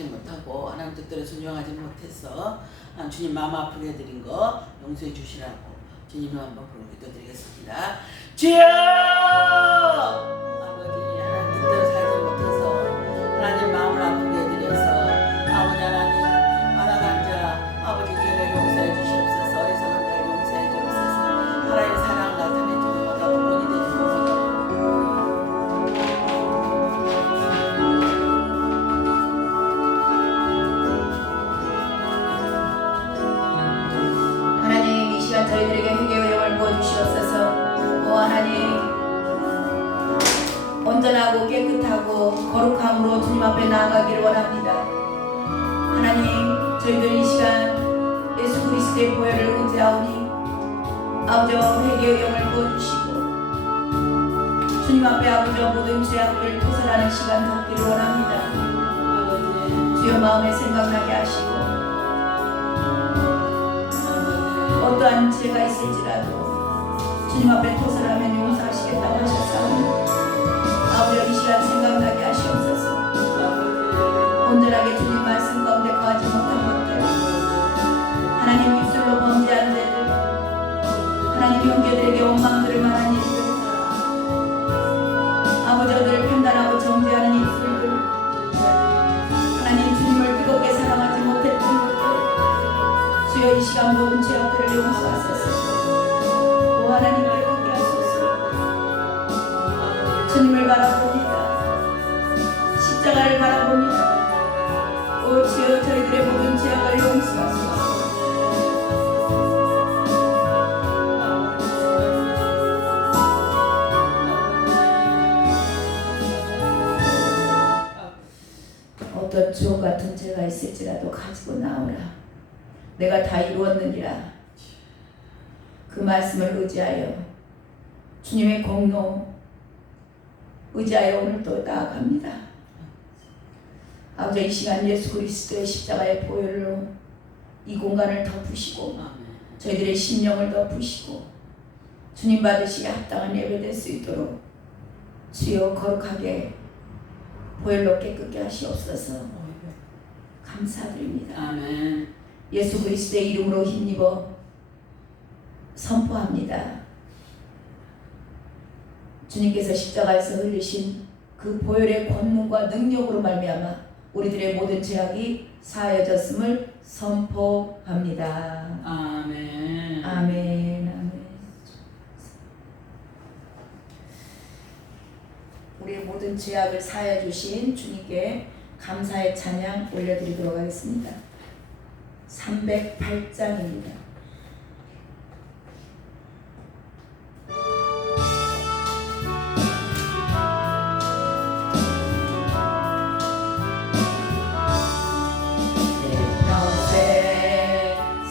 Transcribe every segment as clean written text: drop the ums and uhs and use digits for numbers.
하지 못하고 하나님 뜻대로 순종하지 못해서 주님 마음 아프게 해드린 거 용서해 주시라고 주님을 한번 부르고 기도드리겠습니다. 주여! 아버지 하나님 뜻대로 살지 못해서 하나님 마음을 아프게 해드려서 아버지 하나님 바라간 자 아버지 죄를 용서해 주시옵소서. 어리석은 자를 용서해 주옵소서. 하나님의 사랑을 나타내 주는 것과 본이 되주옵소서. 하나님 이 시간 저희들에게 회개의 영을 부어주시옵소서. 오 하나님 온전하고 깨끗하고 거룩함으로 주님 앞에 나아가기를 원합니다. 하나님 저희들 이 시간 예수 그리스도의 보혈을 의지하오니 아버지와 회개의 영을 부어주시고 주님 앞에 아버지와 모든 죄악을 토설하는 시간 갖기를 원합니다. 주여 마음에 생각나게 하시고 어떠한 죄가 있을지라도 주님 앞에 토설하면 용서하시겠다고 하셨사오니 아버지와 이 시간 생각나게 하시옵소서. 온전하게 주님 말씀 가운데 거하지 못한 것들, 하나님 입술로 범죄한 죄들, 하나님 형제들에게 원망들을 말한 일들, 아버지들 판단하고 정죄하는 입술들, 하나님 주님을 뜨겁게 사랑하지 못했던 것들, 주여 이 시간 모든 죄악들을 용서하소서. 오 하나님 깨끗게 하소서. 주님을 바라봅니다. 십자가를 바라봅니다. 오 주여 저희들의 모든 죄악을 용서하소서. 어떤 주옥 같은 죄가 있을지라도 가지고 나오라. 내가 다 이루었느니라. 그 말씀을 의지하여 주님의 공로 의지하여 오늘 또 나아갑니다. 아버지 이 시간 예수 그리스도의 십자가의 보혈로 이 공간을 덮으시고 저희들의 심령을 덮으시고 주님 받으시기 합당한 예배될 수 있도록 주여 거룩하게 보혈로 깨끗게 하시옵소서. 감사드립니다. 아멘. 예수 그리스도의 이름으로 힘입어 선포합니다. 주님께서 십자가에서 흘리신 그 보혈의 권능과 능력으로 말미암아 우리들의 모든 죄악이 사하여졌음을 선포합니다. 아멘. 아멘. 아멘. 우리의 모든 죄악을 사하여 주신 주님께 감사의 찬양 올려드리도록 하겠습니다. 308장입니다.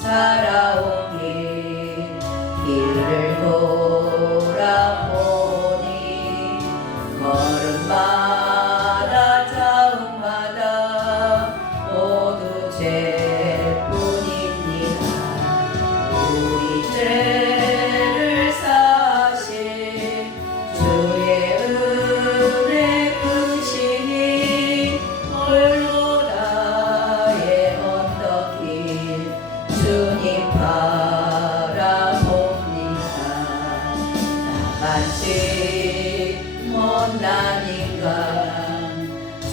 살아온 길을 돌아보니 걸음마다 자음마다 모두 죄뿐입니다. 우리 죄를 사하신 주의 은혜 크시니 홀로 나의 언덕길 주님 바라봅니다. 나같이 못난 인간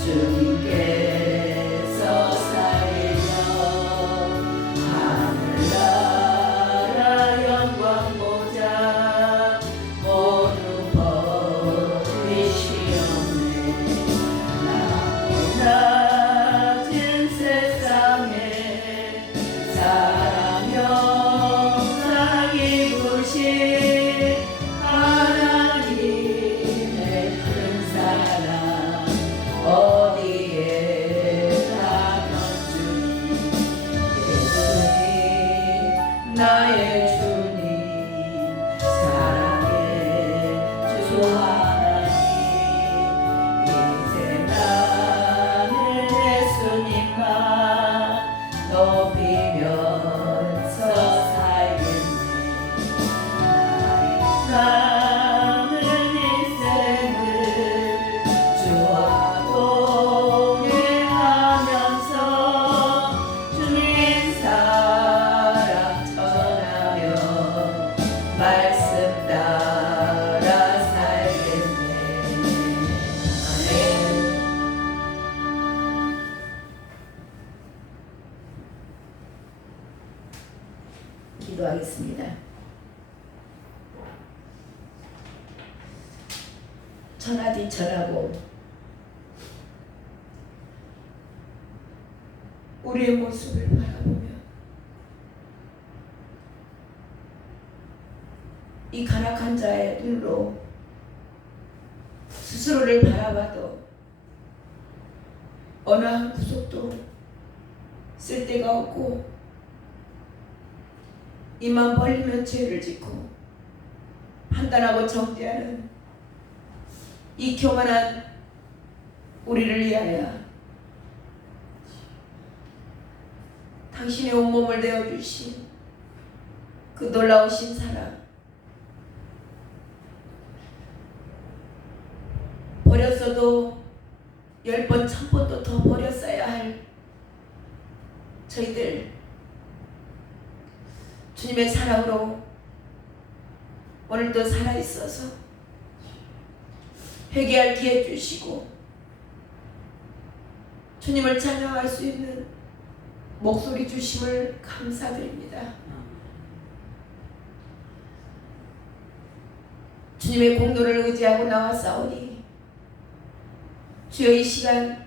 주님께서 살려 하늘나라 영광 보자 모두 버리시옵네. 낮은 세상에 사랑 영상 입으신 하나님의 큰 사랑 어디에 가면 주님 예수님 나의 주님 사랑해 주 하나님 이제 나는 기도하겠습니다. 천하디천하고 우리의 모습을 바라보며 이 간악한 자의 눈으로 스스로를 바라봐도 어느 한 구석도 쓸데가 없고 입만 벌리면 죄를 짓고 판단하고 정죄하는 이 교만한 우리를 위하여 당신의 온몸을 내어주신 그 놀라우신 사랑, 버렸어도 10번, 1000번도 더 버렸어야 할 저희들, 주님의 사랑으로 오늘도 살아있어서 회개할 기회 주시고 주님을 찬양할 수 있는 목소리 주심을 감사드립니다. 주님의 공로를 의지하고 나왔사오니 주여 이 시간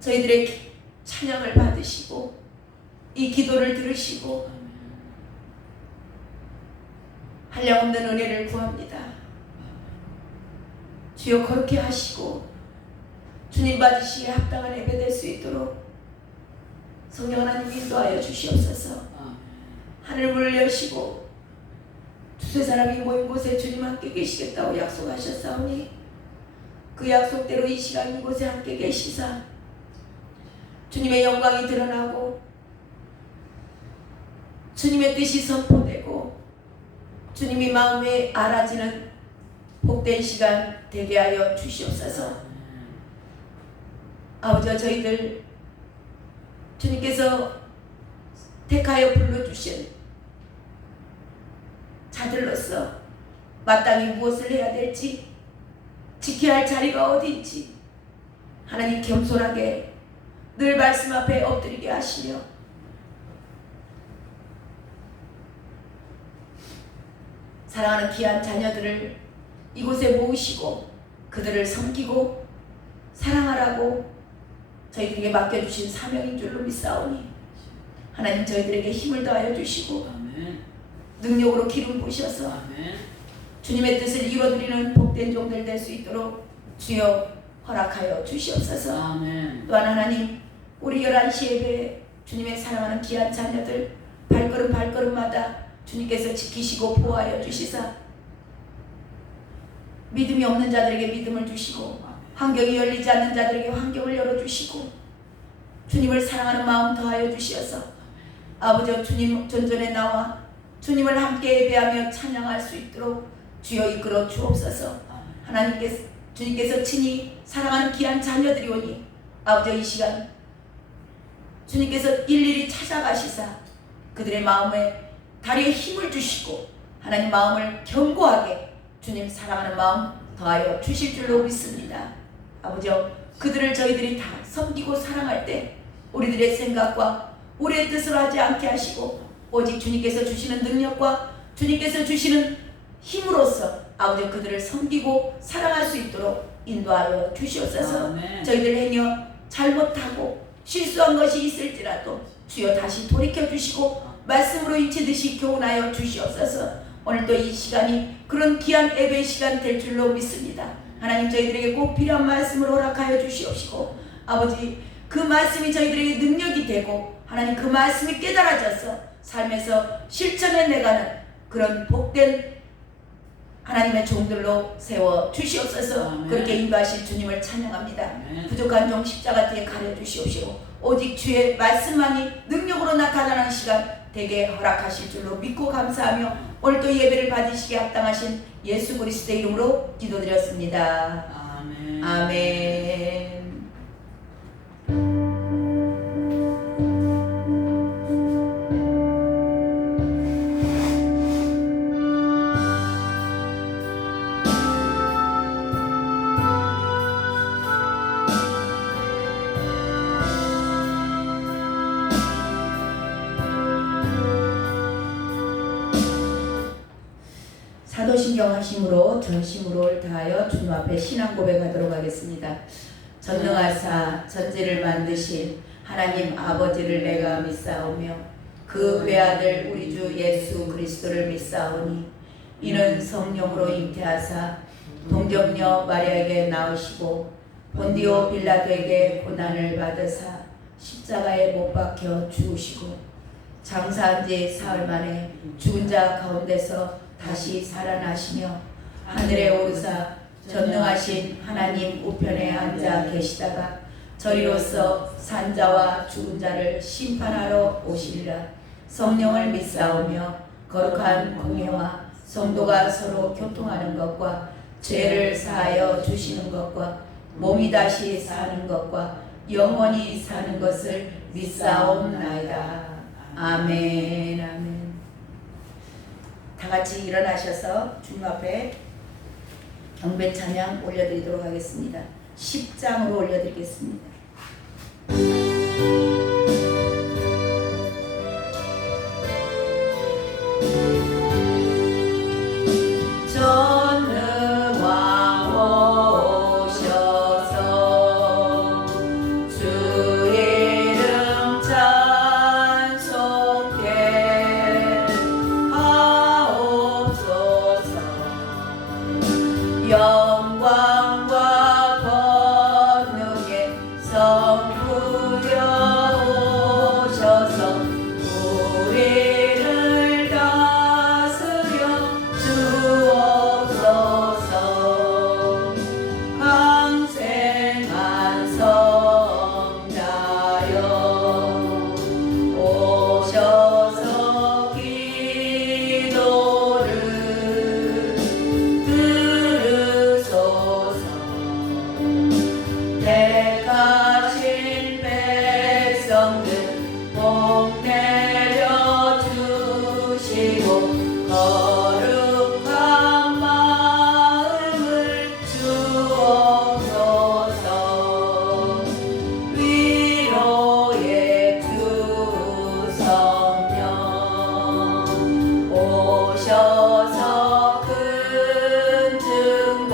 저희들의 찬양을 받으시고 이 기도를 들으시고 한량없는 은혜를 구합니다. 주여 거룩히 하시고 주님 받으시기에 합당한 예배 될 수 있도록 성령 하나님 인도하여 주시옵소서. 하늘문을 여시고 두세 사람이 모인 곳에 주님 함께 계시겠다고 약속하셨사오니 그 약속대로 이 시간 이곳에 함께 계시사 주님의 영광이 드러나고 주님의 뜻이 선포되고 주님이 마음에 알아지는 복된 시간 되게 하여 주시옵소서. 아버지, 저희들 주님께서 택하여 불러주신 자들로서 마땅히 무엇을 해야 될지, 지켜야 할 자리가 어디인지 하나님 겸손하게 늘 말씀 앞에 엎드리게 하시며 사랑하는 귀한 자녀들을 이곳에 모으시고 그들을 섬기고 사랑하라고 저희들에게 맡겨주신 사명인 줄로 믿사오니 하나님 저희들에게 힘을 더하여 주시고 능력으로 기름 부으셔서 주님의 뜻을 이루어드리는 복된 종들 될 수 있도록 주여 허락하여 주시옵소서. 또한 하나님 우리 11시 예배 주님의 사랑하는 귀한 자녀들 발걸음 발걸음마다 주님께서 지키시고 보호하여 주시사 믿음이 없는 자들에게 믿음을 주시고 환경이 열리지 않는 자들에게 환경을 열어주시고 주님을 사랑하는 마음 더하여 주시어서 아버지 주님 전전에 나와 주님을 함께 예배하며 찬양할 수 있도록 주여 이끌어 주옵소서. 하나님께서 주님께서 친히 사랑하는 귀한 자녀들이 오니 아버지 이 시간 주님께서 일일이 찾아가시사 그들의 마음에 다리에 힘을 주시고 하나님 마음을 견고하게 주님 사랑하는 마음 더하여 주실 줄로 믿습니다. 아버지 그들을 저희들이 다 섬기고 사랑할 때 우리들의 생각과 우리의 뜻으로 하지 않게 하시고 오직 주님께서 주시는 능력과 주님께서 주시는 힘으로써 아버지 그들을 섬기고 사랑할 수 있도록 인도하여 주시옵소서. 저희들 행여 잘못하고 실수한 것이 있을지라도 주여 다시 돌이켜 주시고 말씀으로 인치듯이 교훈하여 주시옵소서. 오늘도 이 시간이 그런 귀한 예배 시간 될 줄로 믿습니다. 하나님 저희들에게 꼭 필요한 말씀을 허락하여 주시옵시고 아버지 그 말씀이 저희들에게 능력이 되고 하나님 그 말씀이 깨달아져서 삶에서 실천해 내가는 그런 복된 하나님의 종들로 세워 주시옵소서. 아멘. 그렇게 인도하실 주님을 찬양합니다. 아멘. 부족한 종 십자가 뒤에 가려 주시옵시고 오직 주의 말씀만이 능력으로 나타나는 시간 되게 허락하실 줄로 믿고 감사하며 오늘도 예배를 받으시기에 합당하신 예수 그리스도의 이름으로 기도드렸습니다. 아멘. 아멘. 인정하심으로 전심으로 다하여 주님 앞에 신앙 고백하도록 하겠습니다. 전능하사 전지를 만드신 하나님 아버지를 내가 믿사오며 그 외아들 우리 주 예수 그리스도를 믿사오니 이는 성령으로 잉태하사 동정녀 마리아에게 나오시고 본디오 빌라도에게 고난을 받으사 십자가에 못 박혀 죽으시고 장사한 지 사흘 만에 죽은 자 가운데서 다시 살아나시며 하늘에 오르사 전능하신 하나님 우편에 앉아 계시다가 저리로서 산자와 죽은 자를 심판하러 오시리라. 성령을 믿사오며 거룩한 공회와 성도가 서로 교통하는 것과 죄를 사하여 주시는 것과 몸이 다시 사는 것과 영원히 사는 것을 믿사옵나이다. 아멘. 아멘. 다 같이 일어나셔서 주님 앞에 경배 찬양 올려드리도록 하겠습니다. 10장으로 올려드리겠습니다. 영광과 권능의 성부여 오셔서 우리를 다스려 주옵소서. 강생한 성자여 오셔서 기도를 택하신 백성들 복 내려 주시고 거룩한 마음을 주옵소서. 위로의 주 성령 오셔서 큰 증거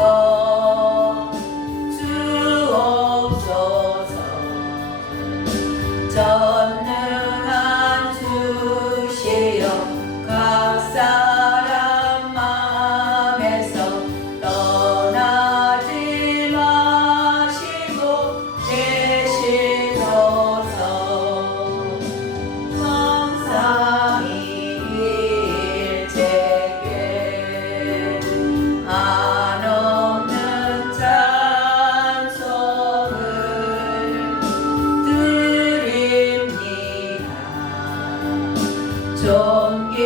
전능한 주시여 각 사람 마음에서 떠나지 마시고 계시소서. 성삼위일체께 한없는 찬송을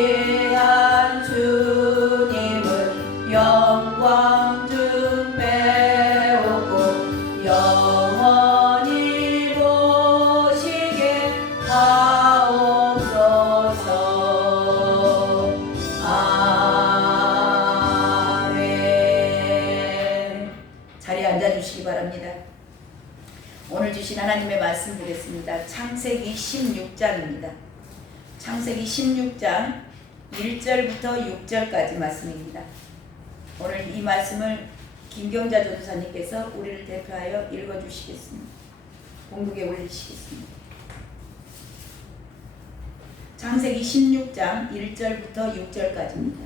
존귀한 주님을 영광 중 배우고 영원히 보시게 하옵소서. 아멘. 자리에 앉아주시기 바랍니다. 오늘 주신 하나님의 말씀 보겠습니다. 창세기 16장입니다. 창세기 16장 1절부터 6절까지 말씀입니다. 오늘 이 말씀을 김경자 전도사님께서 우리를 대표하여 읽어주시겠습니다. 공독에 올리시겠습니다. 창세기 16장 1절부터 6절까지입니다.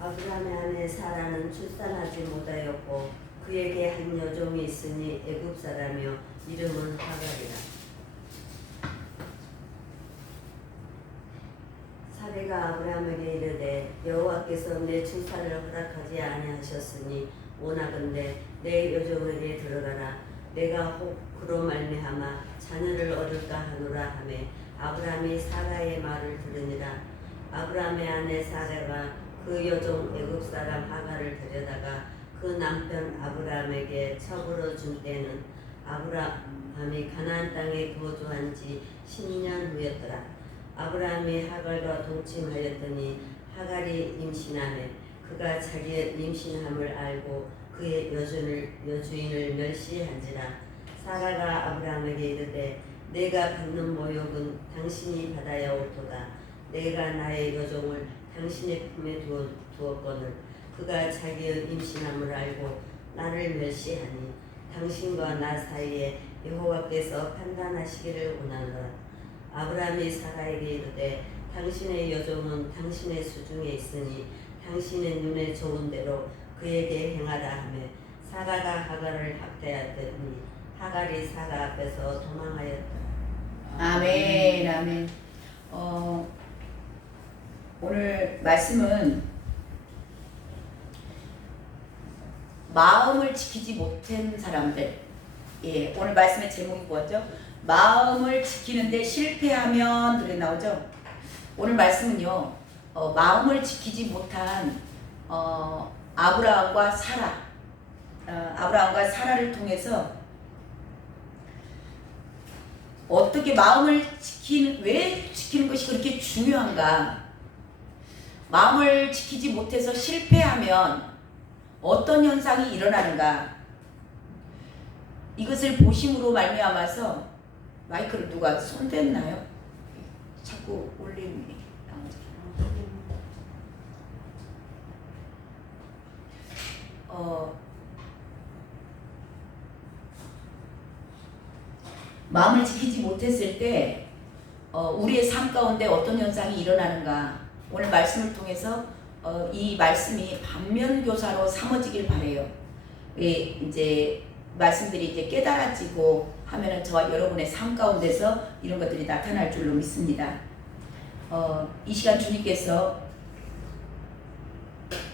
아브라함의 아내 사라는 출산하지 못하였고 그에게 한 여종이 있으니 애굽 사람이요 이름은 하갈이라. 사례가 아브라함에게 이르되 여호와께서 내 출산을 허락하지 아니하셨으니 원하건대 내 여종에게 들어가라. 내가 혹 그로 말미암아 자녀를 얻을까 하노라 하매 아브라함이 사라의 말을 들으니라. 아브라함의 아내 사라가 그 여종 애굽 사람 하갈을 데려다가 그 남편 아브라함에게 첩으로 준 때는 아브라함이 가나안 땅에 거주한 지 10년 후였더라. 아브라함이 하갈과 동침하였더니 하갈이 임신하매 그가 자기의 임신함을 알고 그의 여주인을 멸시한지라. 사라가 아브라함에게 이르되 내가 받는 모욕은 당신이 받아야 옳도다. 내가 나의 여종을 당신의 품에 두었거늘 그가 자기의 임신함을 알고 나를 멸시하니 당신과 나 사이에 여호와께서 판단하시기를 원하노라. 아브라함이 사라에게 이르되 당신의 여종은 당신의 수중에 있으니 당신의 눈에 좋은 대로 그에게 행하라 하며 사라가 하갈을 학대하더니 하갈이 사라 앞에서 도망하였다. 아멘, 아멘. 오늘 말씀은 마음을 지키지 못한 사람들. 예, 오늘 말씀의 제목이 뭐죠? 마음을 지키는데 실패하면 그래 나오죠. 오늘 말씀은요, 마음을 지키지 못한 아브라함과 사라를 통해서 어떻게 마음을 왜 지키는 것이 그렇게 중요한가? 마음을 지키지 못해서 실패하면 어떤 현상이 일어나는가? 이것을 보심으로 말미암아서 마이크를 누가 손댔나요? 자꾸 올림이 나오죠. 마음을 지키지 못했을 때 우리의 삶 가운데 어떤 현상이 일어나는가? 오늘 말씀을 통해서 이 말씀이 반면교사로 삼어지길 바래요. 이제 말씀들이 이제 깨달아지고 하면은 저와 여러분의 삶 가운데서 이런 것들이 나타날 줄로 믿습니다. 이 시간 주님께서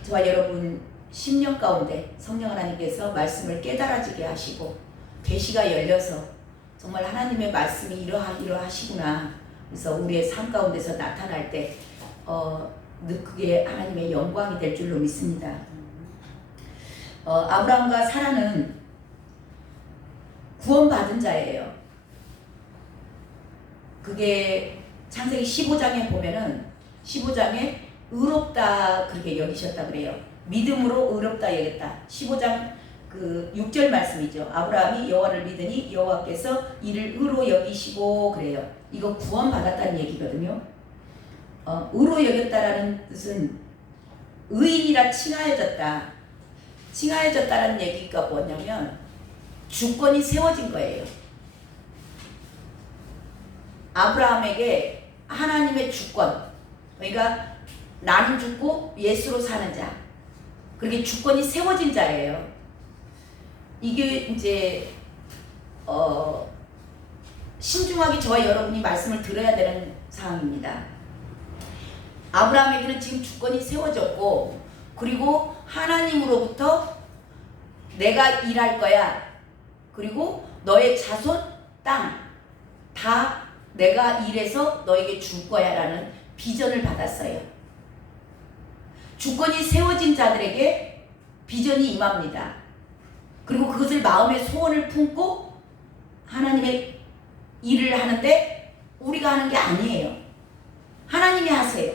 저와 여러분 10년 가운데 성령 하나님께서 말씀을 깨달아지게 하시고 계시가 열려서 정말 하나님의 말씀이 이러하시구나. 그래서 우리의 삶 가운데서 나타날 때 그게 하나님의 영광이 될 줄로 믿습니다. 아브라함과 사라는 구원받은 자예요. 그게 창세기 15장에 보면은 15장에 의롭다 그렇게 여기셨다 그래요. 믿음으로 의롭다 여겼다. 15장 그 6절 말씀이죠. 아브라함이 여호와를 믿으니 여호와께서 이를 의로 여기시고 그래요. 이거 구원받았다는 얘기거든요. 의로 여겼다라는 뜻은 의인이라 칭하여졌다. 칭하여졌다라는 얘기가 뭐냐면 주권이 세워진 거예요. 아브라함에게 하나님의 주권, 그러니까 나는 죽고 예수로 사는 자, 그렇게 주권이 세워진 자예요. 이게 이제 신중하게 저와 여러분이 말씀을 들어야 되는 상황입니다. 아브라함에게는 지금 주권이 세워졌고, 그리고 하나님으로부터 내가 일할 거야. 그리고 너의 자손, 땅 다 내가 일해서 너에게 줄 거야 라는 비전을 받았어요. 주권이 세워진 자들에게 비전이 임합니다. 그리고 그것을 마음의 소원을 품고 하나님의 일을 하는데 우리가 하는 게 아니에요. 하나님이 하세요.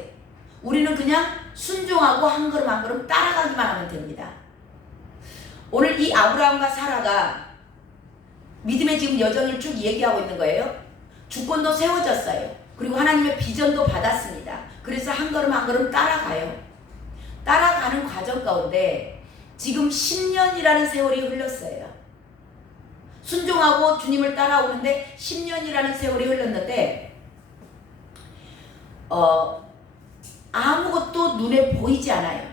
우리는 그냥 순종하고 한 걸음 한 걸음 따라가기만 하면 됩니다. 오늘 이 아브라함과 사라가 믿음의 지금 여정을 쭉 얘기하고 있는 거예요. 주권도 세워졌어요. 그리고 하나님의 비전도 받았습니다. 그래서 한 걸음 한 걸음 따라가요. 따라가는 과정 가운데 지금 10년이라는 세월이 흘렀어요. 순종하고 주님을 따라오는데 10년이라는 세월이 흘렀는데 아무것도 눈에 보이지 않아요.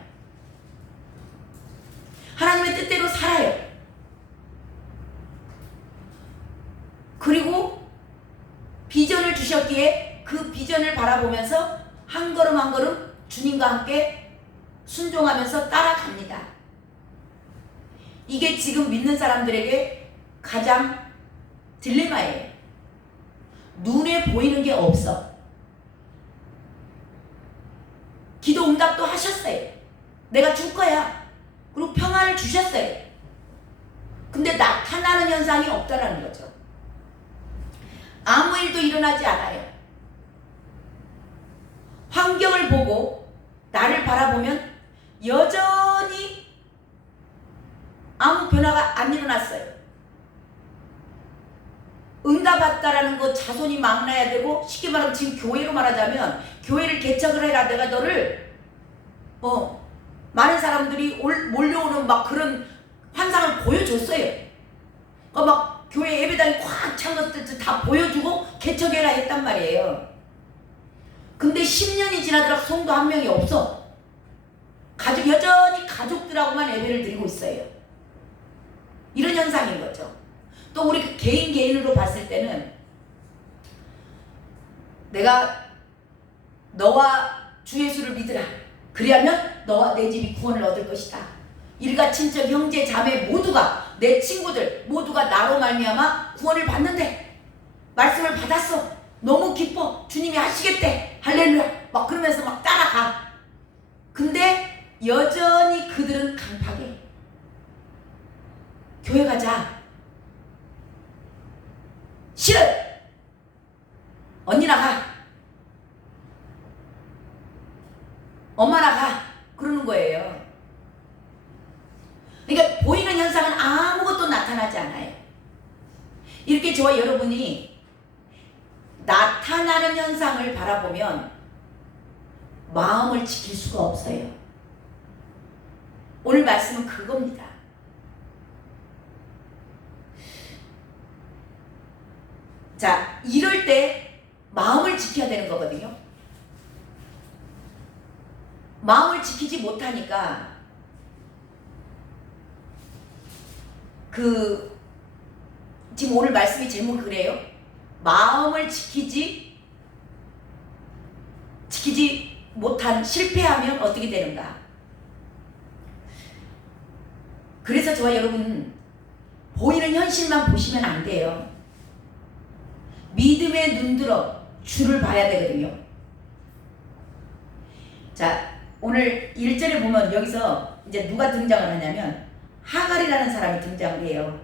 하나님의 뜻대로 살아요. 그리고 비전을 주셨기에 그 비전을 바라보면서 한 걸음 한 걸음 주님과 함께 순종하면서 따라갑니다. 이게 지금 믿는 사람들에게 가장 딜레마예요. 눈에 보이는 게 없어. 기도 응답도 하셨어요. 내가 줄 거야. 그리고 평안을 주셨어요. 근데 나타나는 현상이 없다라는 거죠. 아무 일도 일어나지 않아요. 환경을 보고 나를 바라보면 여전히 아무 변화가 안 일어났어요. 응답받다라는 거 자손이 망라야 되고, 쉽게 말하면 지금 교회로 말하자면 교회를 개척을 해라. 내가 너를 많은 사람들이 몰려오는 막 그런 환상을 보여줬어요. 막 교회 예배당이 꽉 찬 것들 다 보여주고 개척해라 했단 말이에요. 근데 10년이 지나도록 성도 한 명이 없어. 여전히 가족들하고만 예배를 드리고 있어요. 이런 현상인 거죠. 또 우리 개인으로 봤을 때는 내가 너와 주 예수를 믿으라. 그리하면 너와 내 집이 구원을 얻을 것이다. 일가 친척 형제 자매 모두가 내 친구들 모두가 나로 말미암아 구원을 받는데 말씀을 받았어. 너무 기뻐. 주님이 하시겠대. 할렐루야. 막 그러면서 막 따라가. 근데 여전히 그들은 강팍해. 교회 가자. 싫어. 언니 나가. 엄마 나가. 그러는 거예요. 그러니까 보이는 현상은 아무것도 나타나지 않아요. 이렇게 저와 여러분이 나타나는 현상을 바라보면 마음을 지킬 수가 없어요. 오늘 말씀은 그겁니다. 자, 이럴 때 마음을 지켜야 되는 거거든요. 마음을 지키지 못하니까 지금 오늘 말씀의 제목이 그래요. 마음을 지키지 못한 실패하면 어떻게 되는가. 그래서 저와 여러분 보이는 현실만 보시면 안 돼요. 믿음의 눈들어 주를 봐야 되거든요. 자, 오늘 1절에 보면 여기서 이제 누가 등장을 하냐면 하갈이라는 사람이 등장을 해요.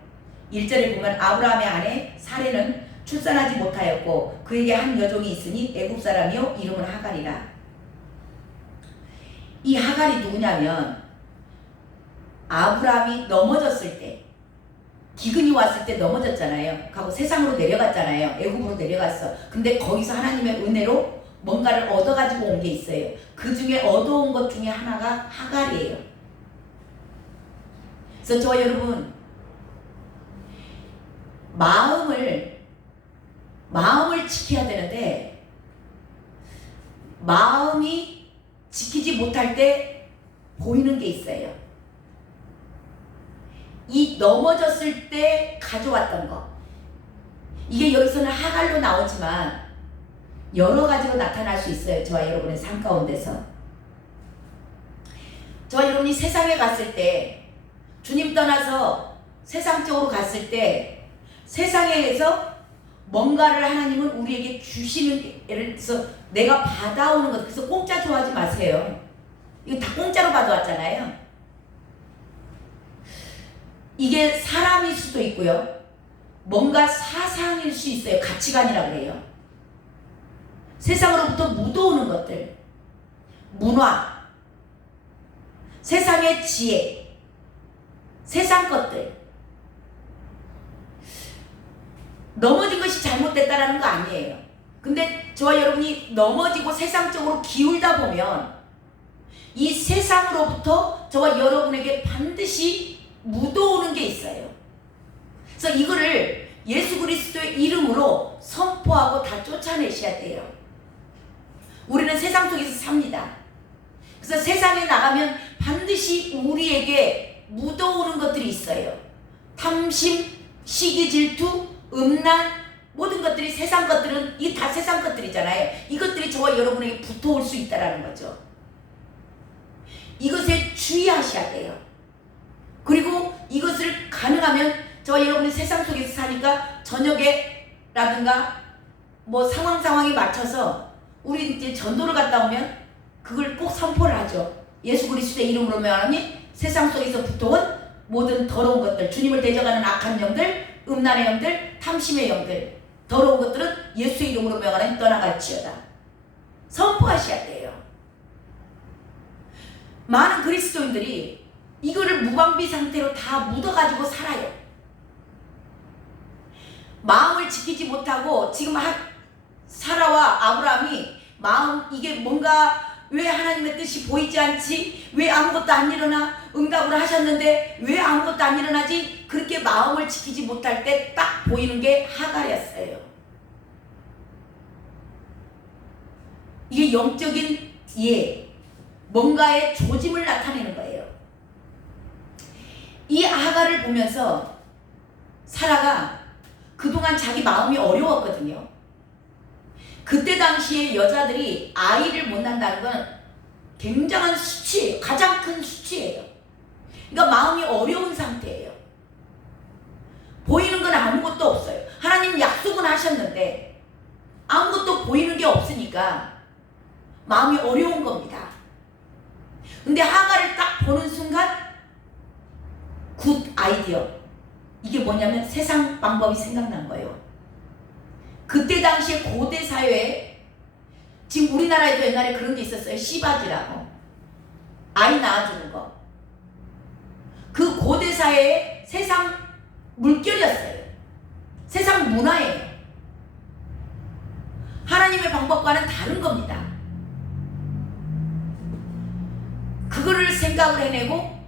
1절에 보면 아브라함의 아내 사레는 출산하지 못하였고 그에게 한 여종이 있으니 애굽 사람이요 이름은 하갈이라. 이 하갈이 누구냐면 아브라함이 넘어졌을 때, 기근이 왔을 때 넘어졌잖아요. 하고 세상으로 내려갔잖아요. 애굽으로 내려갔어. 근데 거기서 하나님의 은혜로 뭔가를 얻어가지고 온 게 있어요. 그 중에 얻어온 것 중에 하나가 하갈이에요. 그래서 저와 여러분 마음을 지켜야 되는데 마음이 지키지 못할 때 보이는 게 있어요. 이 넘어졌을 때 가져왔던 거, 이게 여기서는 하갈로 나오지만 여러 가지로 나타날 수 있어요. 저와 여러분의 삶 가운데서. 저와 여러분이 세상에 갔을 때, 주님 떠나서 세상적으로 갔을 때 세상에서 뭔가를 하나님은 우리에게 주시는, 예를 들어서 내가 받아오는 것, 그래서 공짜 좋아하지 마세요. 이거 다 공짜로 받아왔잖아요. 이게 사람일 수도 있고요. 뭔가 사상일 수 있어요. 가치관이라고 그래요. 세상으로부터 묻어오는 것들, 문화, 세상의 지혜, 세상 것들. 넘어진 것이 잘못됐다라는 거 아니에요. 근데 저와 여러분이 넘어지고 세상적으로 기울다 보면 이 세상으로부터 저와 여러분에게 반드시 묻어오는 게 있어요. 그래서 이거를 예수 그리스도의 이름으로 선포하고 다 쫓아내셔야 돼요. 우리는 세상 속에서 삽니다. 그래서 세상에 나가면 반드시 우리에게 묻어오는 것들이 있어요. 탐심, 시기, 질투, 음란, 모든 것들이, 세상 것들은 이게 다 세상 것들이잖아요. 이것들이 저와 여러분에게 붙어올 수 있다는 거죠. 이것에 주의하셔야 돼요. 그리고 이것을 가능하면 저와 여러분이 세상 속에서 사니까 저녁에라든가 뭐 상황에 맞춰서 우리 이제 전도를 갔다 오면 그걸 꼭 선포를 하죠. 예수 그리스도의 이름으로 명하니 세상 속에서 붙어온 모든 더러운 것들, 주님을 대적하는 악한 영들, 음란의 영들, 탐심의 영들, 더러운 것들은 예수의 이름으로 명하니 떠나갈지어다. 선포하셔야 돼요. 많은 그리스도인들이 이거를 무방비 상태로 다 묻어가지고 살아요. 마음을 지키지 못하고 지금 사라와 아브라함이 이게 뭔가 왜 하나님의 뜻이 보이지 않지? 왜 아무것도 안 일어나? 응답을 하셨는데 왜 아무것도 안 일어나지? 그렇게 마음을 지키지 못할 때 딱 보이는 게 하갈이었어요. 이게 영적인 뭔가의 조짐을 나타내는 거예요. 이 하갈을 보면서 사라가 그동안 자기 마음이 어려웠거든요. 그때 당시에 여자들이 아이를 못 낳는다는 건 굉장한 수치예요. 가장 큰 수치예요. 그러니까 마음이 어려운 상태예요. 보이는 건 아무것도 없어요. 하나님 약속은 하셨는데 아무것도 보이는 게 없으니까 마음이 어려운 겁니다. 근데 하갈을 딱 보는 순간 굿 아이디어. 이게 뭐냐면 세상 방법이 생각난 거예요. 그때 당시에 고대 사회에 지금 우리나라에도 옛날에 그런 게 있었어요. 씨바지라고. 아이 낳아주는 거. 그 고대 사회의 세상 물결이었어요. 세상 문화예요. 하나님의 방법과는 다른 겁니다. 그거를 생각을 해내고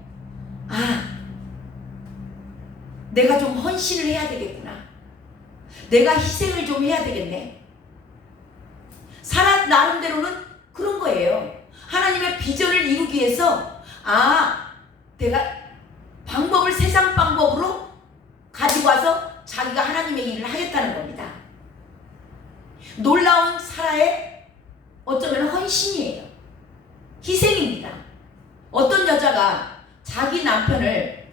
내가 좀 헌신을 해야 되겠구나. 내가 희생을 좀 해야 되겠네. 사라 나름대로는 그런 거예요. 하나님의 비전을 이루기 위해서 내가 방법을 세상 방법으로 가지고 와서 자기가 하나님의 일을 하겠다는 겁니다. 놀라운 사라의 어쩌면 헌신이에요. 희생입니다. 어떤 여자가 자기 남편을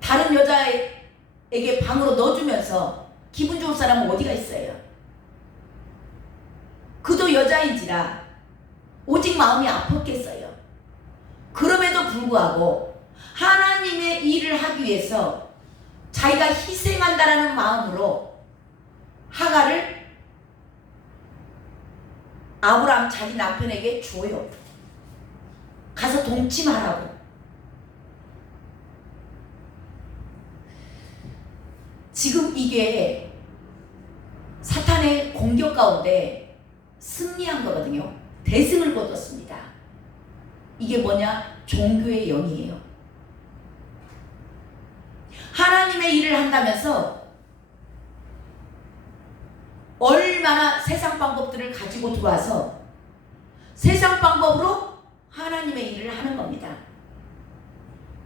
다른 여자에게 방으로 넣어주면서 기분 좋을 사람은 어디가 있어요? 그도 여자인지라 오직 마음이 아팠겠어요. 그럼에도 불구하고 하나님의 일을 하기 위해서 자기가 희생한다라는 마음으로 하갈을 아브라함 자기 남편에게 줘요. 가서 동침하라고. 지금 이게 사탄의 공격 가운데 승리한 거거든요. 대승을 거뒀습니다. 이게 뭐냐? 종교의 영이에요. 하나님의 일을 한다면서 얼마나 세상 방법들을 가지고 들어와서 세상 방법으로 하나님의 일을 하는 겁니다.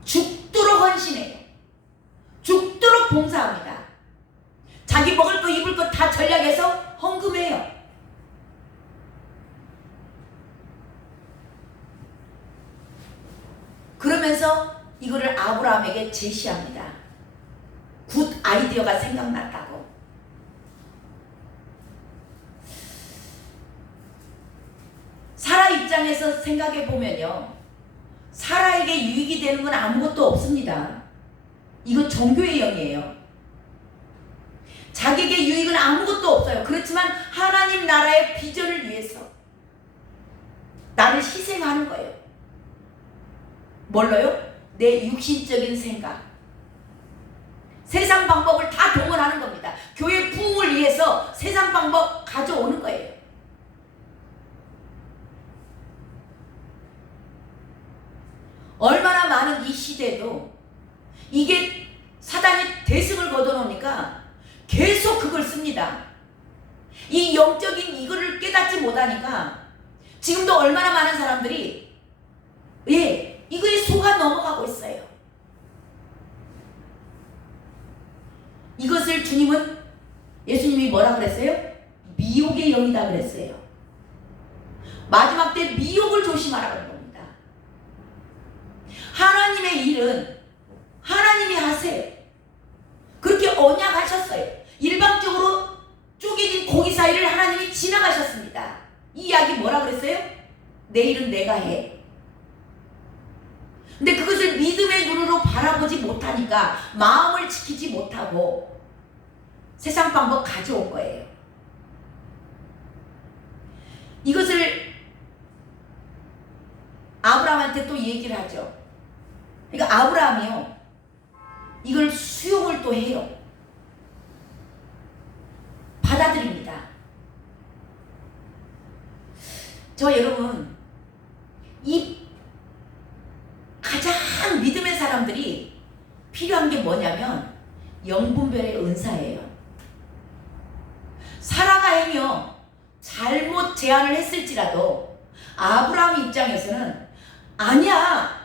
죽도록 헌신해요. 죽도록 봉사합니다. 자기 먹을 거 입을 거 다 전략해서 헌금해요. 그러면서 이거를 아브라함에게 제시합니다. 굿 아이디어가 생각났다고. 사라 입장에서 생각해 보면요, 사라에게 유익이 되는 건 아무것도 없습니다. 이건 종교의 영이에요. 자기에게 유익은 아무것도 없어요. 그렇지만 하나님 나라의 비전을 위해서 나를 희생하는 거예요. 뭘로요? 내 육신적인 생각, 세상 방법을 다 동원하는 겁니다. 교회 부흥을 위해서 세상 방법 가져오는 거예요. 얼마나 많은 이 시대도 이게 사단이 대승을 거둬놓으니까 계속 그걸 씁니다. 이 영적인 이거를 깨닫지 못하니까 지금도 얼마나 많은 사람들이 이거에 속아 넘어가고 있어요. 이것을 주님은, 예수님이 뭐라 그랬어요? 미혹의 영이다 그랬어요. 마지막 때 미혹을 조심하라 그런 겁니다. 하나님의 일은 하나님이 하세요. 그렇게 언약하셨어요. 일방적으로 쪼개진 고기 사이를 하나님이 지나가셨습니다. 이 이야기 뭐라 그랬어요? 내 일은 내가 해. 근데 그것을 믿음의 눈으로 바라보지 못하니까 마음을 지키지 못하고 세상 방법 가져온 거예요. 이것을 아브라함한테 또 얘기를 하죠. 그러니까 아브라함이요, 이걸 수용을 또 해요. 받아들입니다. 저 여러분, 특별한 게 뭐냐면 영분별의 은사예요. 사라가 행여 잘못 제안을 했을지라도 아브라함 입장에서는 아니야,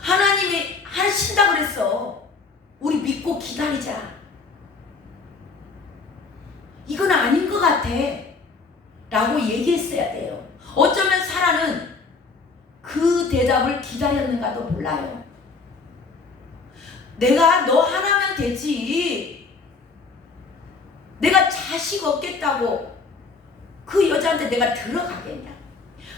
하나님이 하신다 그랬어, 우리 믿고 기다리자, 이건 아닌 것 같아 라고 얘기했어야 돼요. 어쩌면 사라는 그 대답을 기다렸는가도 몰라요. 내가 너 하나면 되지, 내가 자식 없겠다고 그 여자한테 내가 들어가겠냐,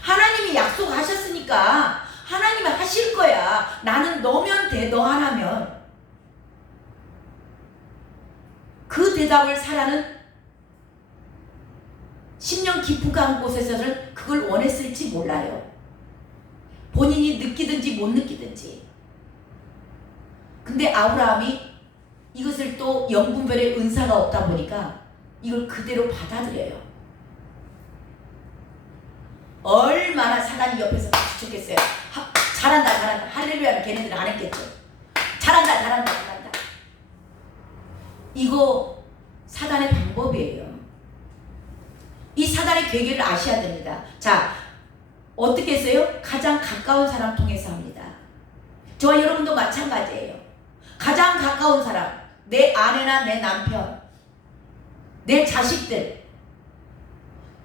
하나님이 약속하셨으니까 하나님이 하실 거야, 나는 너면 돼, 너 하나면. 그 대답을 사라는 심령 깊은 곳에서는 그걸 원했을지 몰라요. 본인이 느끼든지 못 느끼든지. 근데 아브라함이 이것을 또 영분별의 은사가 없다 보니까 이걸 그대로 받아들여요. 얼마나 사단이 옆에서 좋겠어요. 잘한다 잘한다, 할렐루야는 걔네들은 안 했겠죠. 잘한다 잘한다 잘한다. 이거 사단의 방법이에요. 이 사단의 괴계를 아셔야 됩니다. 자, 어떻게 했어요? 가장 가까운 사람 통해서 합니다. 저와 여러분도 마찬가지예요. 가장 가까운 사람, 내 아내나 내 남편, 내 자식들,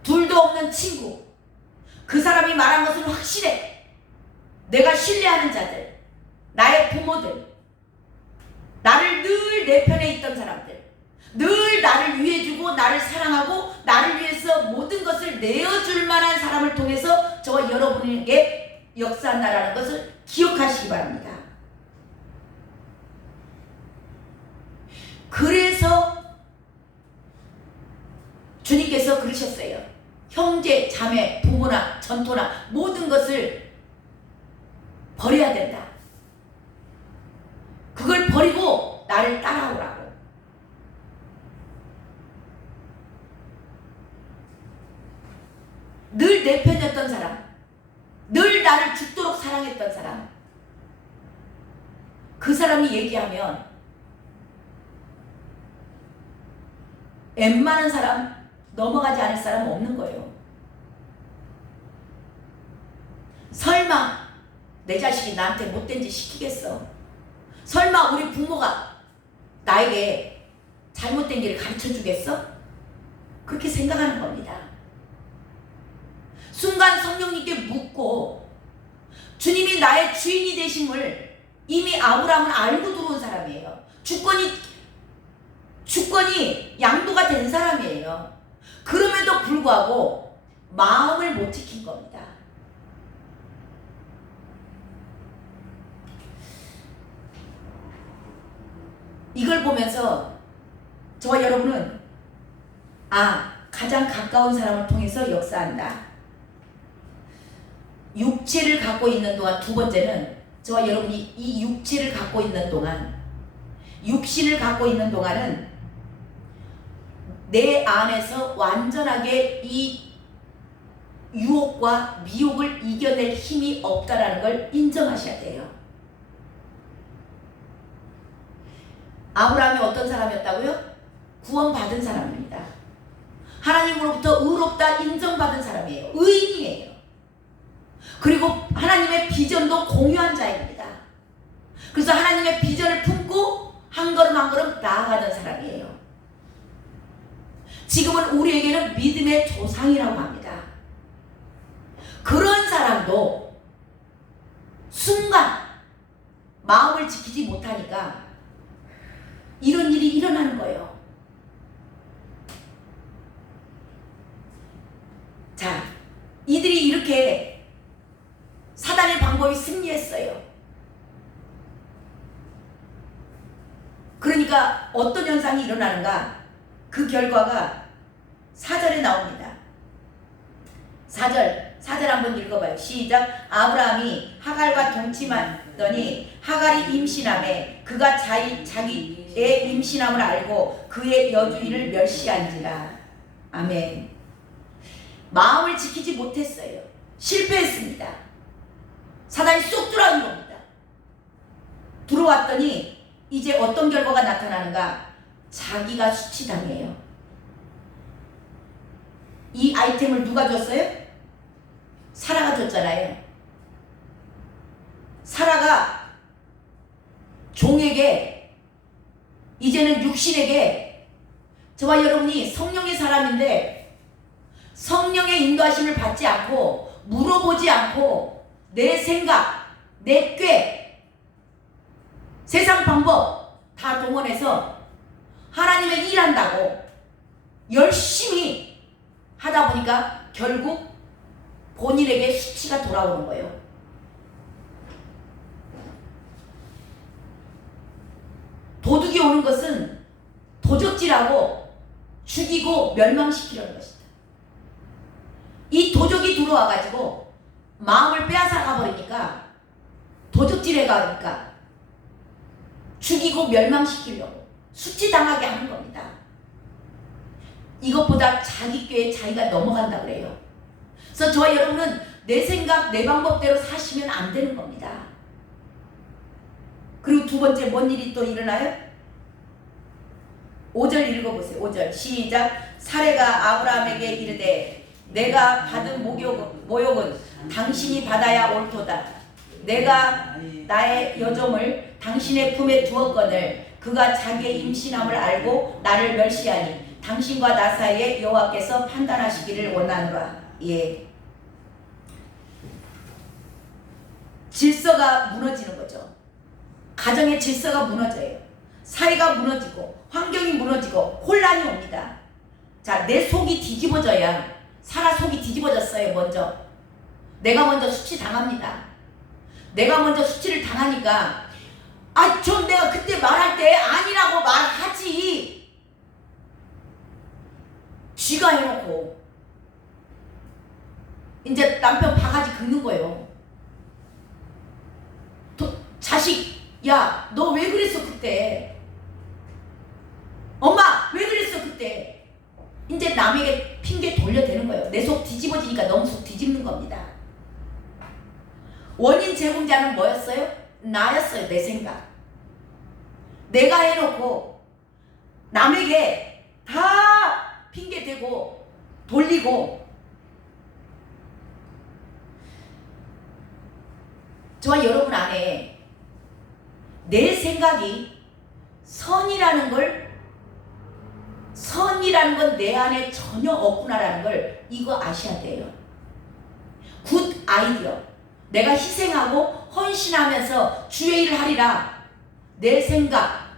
둘도 없는 친구, 그 사람이 말한 것은 확실해. 내가 신뢰하는 자들, 나의 부모들, 나를 늘 내 편에 있던 사람들, 늘 나를 위해주고 나를 사랑하고 나를 위해서 모든 것을 내어줄 만한 사람을 통해서 저와 여러분에게 역사한다라는 것을 기억하시기 바랍니다. 그래서 주님께서 그러셨어요. 형제, 자매, 부모나 전토나 모든 것을 버려야 된다. 그걸 버리고 나를 따라오라고. 늘 내 편이었던 사람, 늘 나를 죽도록 사랑했던 사람, 그 사람이 얘기하면 웬만한 사람, 넘어가지 않을 사람 없는 거예요. 설마 내 자식이 나한테 못된 짓 시키겠어? 설마 우리 부모가 나에게 잘못된 길을 가르쳐 주겠어? 그렇게 생각하는 겁니다. 순간 성령님께 묻고 주님이 나의 주인이 되심을 이미 아브라함은 알고 들어온 사람이에요. 주권이 양도가 된 사람이에요. 그럼에도 불구하고 마음을 못 지킨 겁니다. 이걸 보면서 저와 여러분은 가장 가까운 사람을 통해서 역사한다. 육체를 갖고 있는 동안, 두 번째는 저와 여러분이 이 육체를 갖고 있는 동안, 육신을 갖고 있는 동안은 내 안에서 완전하게 이 유혹과 미혹을 이겨낼 힘이 없다라는 걸 인정하셔야 돼요. 아브라함이 어떤 사람이었다고요? 구원받은 사람입니다. 하나님으로부터 의롭다 인정받은 사람이에요. 의인이에요. 그리고 하나님의 비전도 공유한 자입니다. 그래서 하나님의 비전을 품고 한 걸음 한 걸음 나아가는 사람이에요. 지금은 우리에게는 믿음의 조상이라고 합니다. 그런 사람도 순간 마음을 지키지 못하니까 이런 일이 일어나는 거예요. 자, 이들이 이렇게 사단의 방법이 승리했어요. 그러니까 어떤 현상이 일어나는가? 그 결과가 4절에 나옵니다. 4절 한번 읽어봐요. 시작. 아브라함이 하갈과 동침하더니 하갈이 임신하매 그가 자기의 임신함을 알고 그의 여주인을 멸시한지라. 아멘. 마음을 지키지 못했어요. 실패했습니다. 사단이 쏙 들어간 겁니다. 들어왔더니 이제 어떤 결과가 나타나는가? 자기가 수치당해요. 이 아이템을 누가 줬어요? 사라가 줬잖아요. 사라가 종에게, 이제는 육신에게, 저와 여러분이 성령의 사람인데 성령의 인도하심을 받지 않고 물어보지 않고 내 생각, 내 꾀, 세상 방법 다 동원해서 하나님의 일한다고 열심히 하다 보니까 결국 본인에게 수치가 돌아오는 거예요. 도둑이 오는 것은 도적질하고 죽이고 멸망시키려는 것이다. 이 도적이 들어와가지고 마음을 빼앗아 가버리니까, 도적질해 가니까 죽이고 멸망시키려고 수치당하게 하는 겁니다. 이것보다 자기 꾀에 자기가 넘어간다 그래요. 그래서 저와 여러분은 내 생각, 내 방법대로 사시면 안 되는 겁니다. 그리고 두 번째 뭔 일이 또 일어나요? 5절 읽어보세요. 5절 시작. 사레가 아브라함에게 이르되 내가 받은 모욕은 당신이 받아야 옳도다. 내가 나의 여종을 당신의 품에 두었거늘 그가 자기의 임신함을 알고 나를 멸시하니 당신과 나 사이에 여호와께서 판단하시기를 원하노라. 예. 질서가 무너지는 거죠. 가정의 질서가 무너져요. 사회가 무너지고 환경이 무너지고 혼란이 옵니다. 자, 내 속이 뒤집어져야, 사라 속이 뒤집어졌어요. 먼저 내가 먼저 수치 당합니다. 내가 먼저 수치를 당하니까 좀 내가 그때 말할 때 아니라고 말하지, 쥐가 해놓고 이제 남편 바가지 긁는 거예요. 자식, 야, 너 왜 그랬어 그때? 엄마, 왜 그랬어 그때? 이제 남에게 핑계 돌려대는 거예요. 내 속 뒤집어지니까 너무 속 뒤집는 겁니다. 원인 제공자는 뭐였어요? 나였어요. 내 생각. 내가 해놓고 남에게 다 핑계 대고 돌리고. 저와 여러분 안에 내 생각이 선이라는 건 내 안에 전혀 없구나라는 걸 이거 아셔야 돼요. 굿 아이디어. 내가 희생하고 헌신하면서 주의 일을 하리라. 내 생각,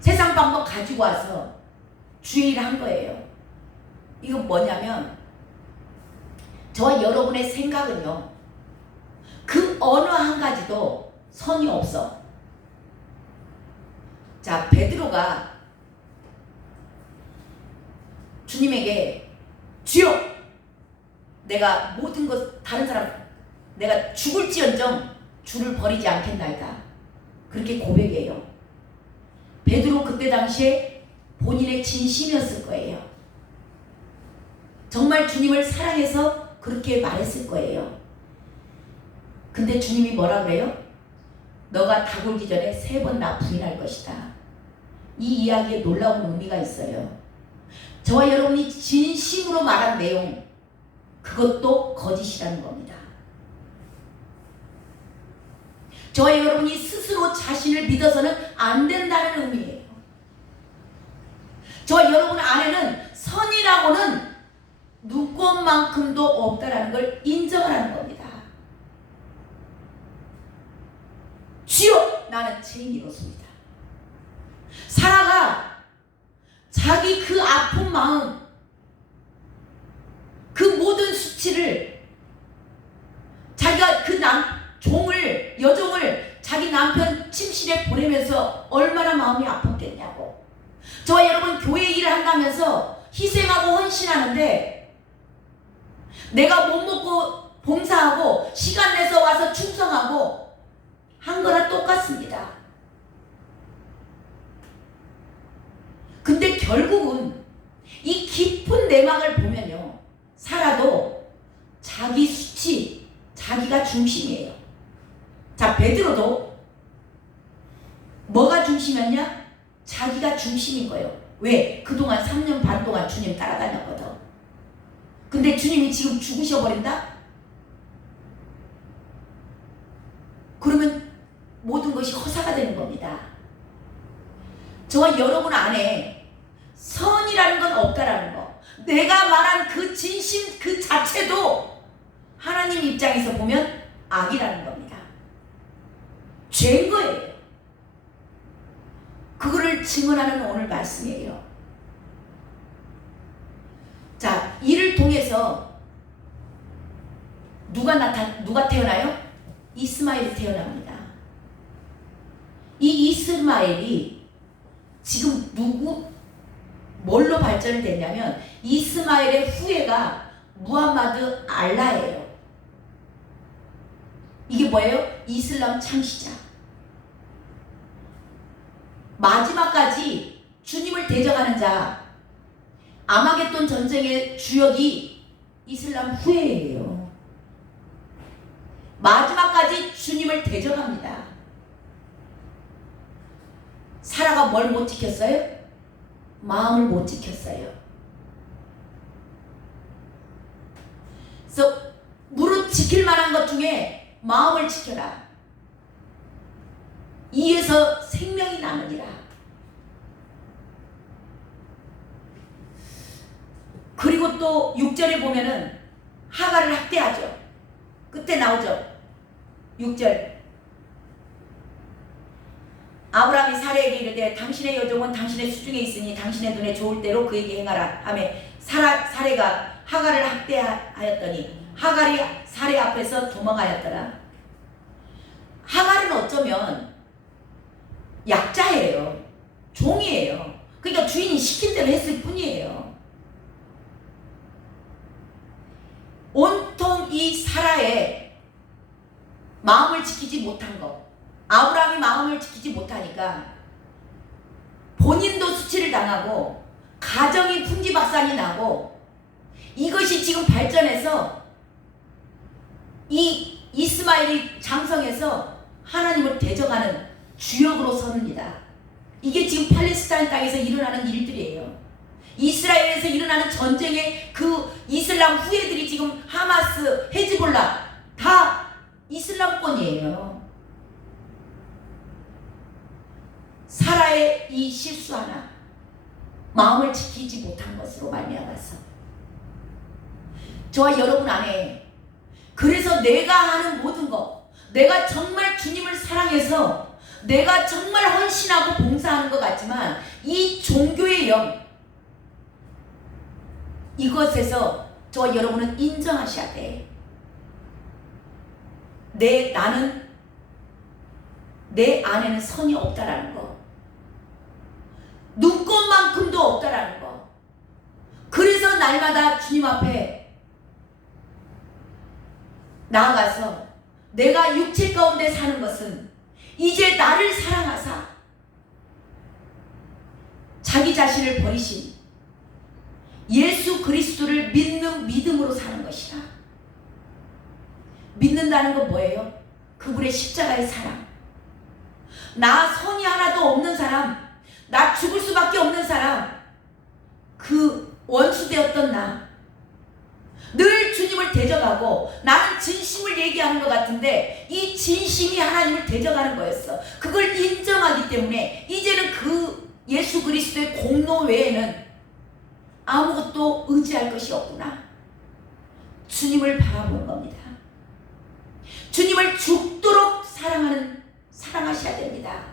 세상 방법 가지고 와서 주의 일을 한 거예요. 이건 뭐냐면 저와 여러분의 생각은요, 그 어느 한 가지도 선이 없어. 자, 베드로가 주님에게 주여, 내가 모든 것, 다른 사람, 내가 죽을지언정 주를 버리지 않겠나이다. 그렇게 고백해요. 베드로 그때 당시에 본인의 진심이었을 거예요. 정말 주님을 사랑해서 그렇게 말했을 거예요. 근데 주님이 뭐라 그래요? 너가 닭 울기 전에 3번 나 부인할 것이다. 이 이야기에 놀라운 의미가 있어요. 저와 여러분이 진심으로 말한 내용, 그것도 거짓이라는 겁니다. 저와 여러분이 스스로 자신을 믿어서는 안 된다는 의미예요. 저와 여러분 안에는 선이라고는 눈꼽만큼도 없다라는 걸 인정하는 겁니다. 주여, 나는 죄인이로소이다. 사라가 자기 그 아픈 마음, 그 모든 수치를 자기가 그 종을, 여종을 자기 남편 침실에 보내면서 얼마나 마음이 아팠겠냐고. 저와 여러분 교회 일을 한다면서 희생하고 헌신하는데 내가 못 먹고 봉사하고 시간 내서 와서 충성하고 한 거랑 똑같습니다. 근데 결국은 이 깊은 내막을 보면요, 사라도 자기 수치, 자기가 중심이에요. 자, 베드로도 뭐가 중심이었냐? 자기가 중심인 거예요. 왜? 그동안 3년 반 동안 주님 따라다녔거든. 근데 주님이 지금 죽으셔버린다? 그러면 모든 것이 허사가 되는 겁니다. 저와 여러분 안에 선이라는 건 없다라는 거. 내가 말한 그 진심 그 자체도 하나님 입장에서 보면 악이라는 겁니다. 죄인 거예요. 그거를 증언하는 오늘 말씀이에요. 자, 이를 통해서 누가 태어나요? 이스마엘이 태어납니다. 이 이스마엘이 지금 뭘로 발전이 됐냐면 이스마엘의 후예가 무함마드 알라예요. 이게 뭐예요? 이슬람 창시자. 마지막까지 주님을 대적하는 자. 아마겟돈 전쟁의 주역이 이슬람 후예예요. 마지막까지 주님을 대적합니다. 사라가 뭘 못 지켰어요? 마음을 못 지켰어요. 그래서 무릇 지킬 만한 것 중에 마음을 지켜라. 이에서 생명이 나느니라. 그리고 또 6절에 보면은 하갈을 학대하죠. 그때 나오죠. 6절. 아브라함이 사례에게 이르되 당신의 여종은 당신의 수중에 있으니 당신의 눈에 좋을 대로 그에게 행하라 하며 사례가 하갈을 학대하였더니 하갈이 사례 앞에서 도망하였더라. 하갈은 어쩌면 약자예요. 종이에요. 그러니까 주인이 시킨 대로 했을 뿐이에요. 온통 이 사라의 마음을 지키지 못한 것, 아브라함이 마음을 지키지 못하니까 본인도 수치를 당하고 가정이 풍지박산이 나고 이것이 지금 발전해서 이 이스마엘이 장성해서 하나님을 대적하는 주역으로 섭니다. 이게 지금 팔레스타인 땅에서 일어나는 일들이에요. 이스라엘에서 일어나는 전쟁의 그 이슬람 후예들이 지금 하마스, 헤즈볼라 다 이슬람권이에요. 사라의 이 실수 하나, 마음을 지키지 못한 것으로 말미암아서 저와 여러분 안에 그래서 내가 하는 모든 것, 내가 정말 주님을 사랑해서 내가 정말 헌신하고 봉사하는 것 같지만 이 종교의 영, 이것에서 저와 여러분은 인정하셔야 돼. 나는 내 안에는 선이 없다라는 거. 눈꽃만큼도 없다라는 거. 그래서 날마다 주님 앞에 나아가서 내가 육체 가운데 사는 것은 이제 나를 사랑하사 자기 자신을 버리신 예수 그리스도를 믿는 믿음으로 사는 것이다. 믿는다는 건 뭐예요? 그분의 십자가의 사랑. 나 선이 하나도 없는 사람, 나 죽을 수밖에 없는 사람, 그 원수되었던 나, 늘 주님을 대적하고 나는 진심을 얘기하는 것 같은데 이 진심이 하나님을 대적하는 거였어. 그걸 인정하기 때문에 이제는 그 예수 그리스도의 공로 외에는 아무것도 의지할 것이 없구나. 주님을 바라보는 겁니다. 주님을 죽도록 사랑하셔야 됩니다.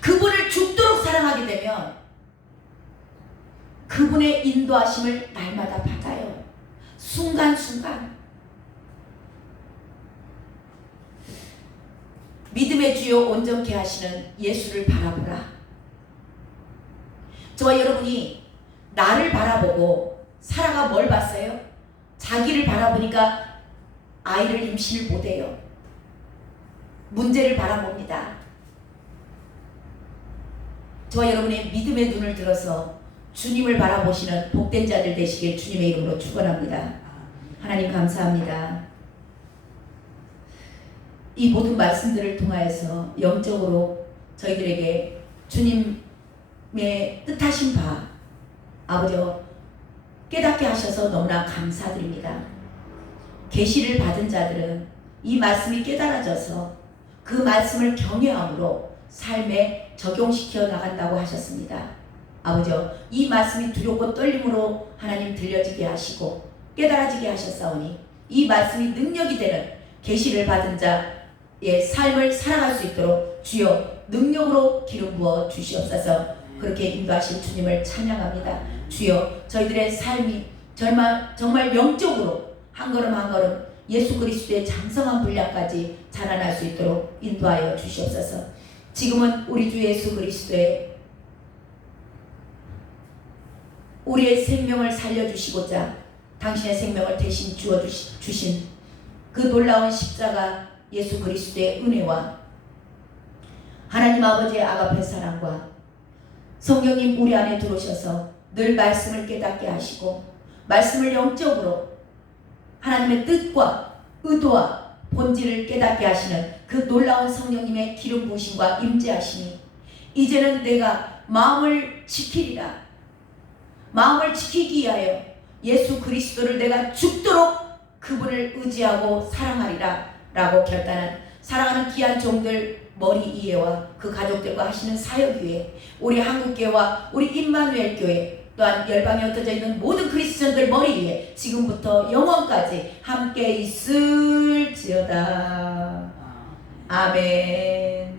그분을 죽도록 사랑하게 되면 그분의 인도하심을 날마다 받아요. 순간순간. 믿음의 주요 온전케 하시는 예수를 바라보라. 저와 여러분이 나를 바라보고 사라가 뭘 봤어요? 자기를 바라보니까 아이를 임신을 못해요. 문제를 바라봅니다. 저와 여러분의 믿음의 눈을 들어서 주님을 바라보시는 복된 자들 되시길 주님의 이름으로 축원합니다. 하나님 감사합니다. 이 모든 말씀들을 통하여서 영적으로 저희들에게 주님의 뜻하신 바 아버지 깨닫게 하셔서 너무나 감사드립니다. 계시를 받은 자들은 이 말씀이 깨달아져서 그 말씀을 경외함으로 삶에 적용시켜 나간다고 하셨습니다. 아버지 이 말씀이 두렵고 떨림으로 하나님 들려지게 하시고 깨달아지게 하셨사오니 이 말씀이 능력이 되는 계시를 받은 자의 삶을 살아갈 수 있도록 주여 능력으로 기름 부어 주시옵소서. 그렇게 인도하실 주님을 찬양합니다. 주여 저희들의 삶이 정말 영적으로 한 걸음 한 걸음 예수 그리스도의 장성한 분량까지 자라날 수 있도록 인도하여 주시옵소서. 지금은 우리 주 예수 그리스도의 우리의 생명을 살려주시고자 당신의 생명을 대신 주신 그 놀라운 십자가 예수 그리스도의 은혜와 하나님 아버지의 아가페 사랑과 성령님 우리 안에 들어오셔서 늘 말씀을 깨닫게 하시고 말씀을 영적으로 하나님의 뜻과 의도와 본질을 깨닫게 하시는 그 놀라운 성령님의 기름 부으심과 임재하시니 이제는 내가 마음을 지키리라. 마음을 지키기 위하여 예수 그리스도를 내가 죽도록 그분을 의지하고 사랑하리라 라고 결단한 사랑하는 귀한 종들 머리 이해와 그 가족들과 하시는 사역 위에 우리 한국교회와 우리 임마누엘 교회 또한 열방에 흩어져 있는 모든 그리스도인들 머리 위에 지금부터 영원까지 함께 있을지어다. 아멘.